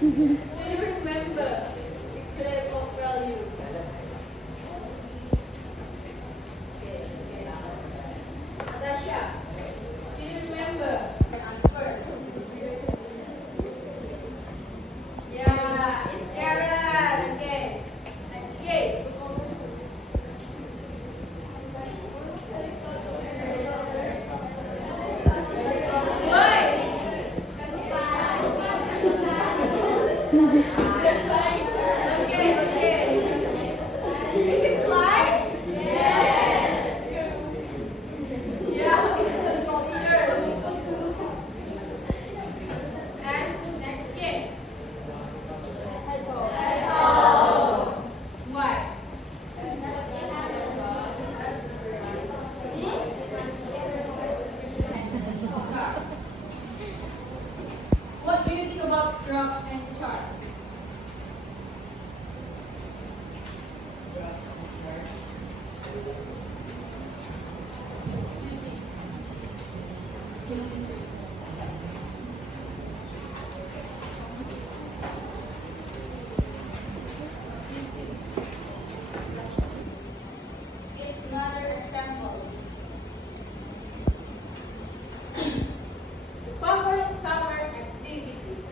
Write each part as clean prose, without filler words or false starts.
Do you remember the clip of value? Natasha, do you remember the answer? Yeah, it's Karen. Okay. Next game. Why? Okay, okay. Is it fly? Yeah, it's a computer. And next game. Why? What do you think about rock and chart? It's another example. Favorite summer activities.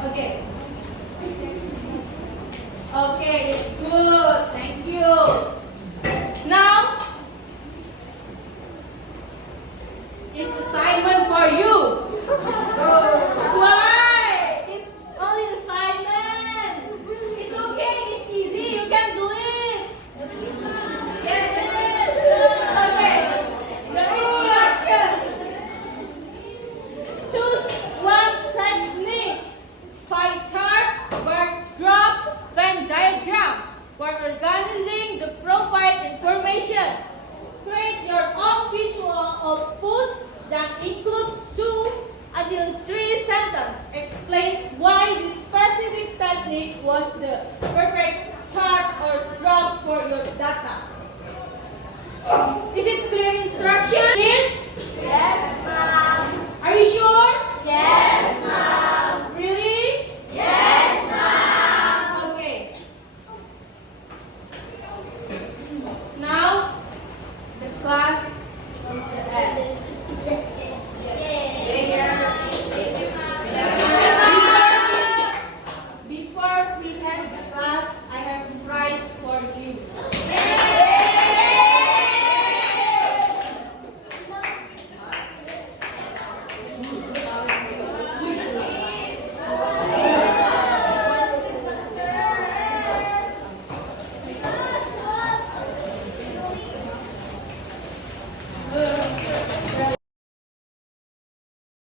Okay. Okay, it's good. Thank you. Now, it's assignment for you. Why? It's only assignment. It's okay. It's easy. You can do it. Yes. Okay. The instruction. Choose one technique. Pie chart, bar graph, Venn diagram for organizing the profile information. Create your own visual output that include 2 until 3 sentences. Explain why this specific technique was the perfect chart or graph for your data. Is it clear instruction? Clear? Yes.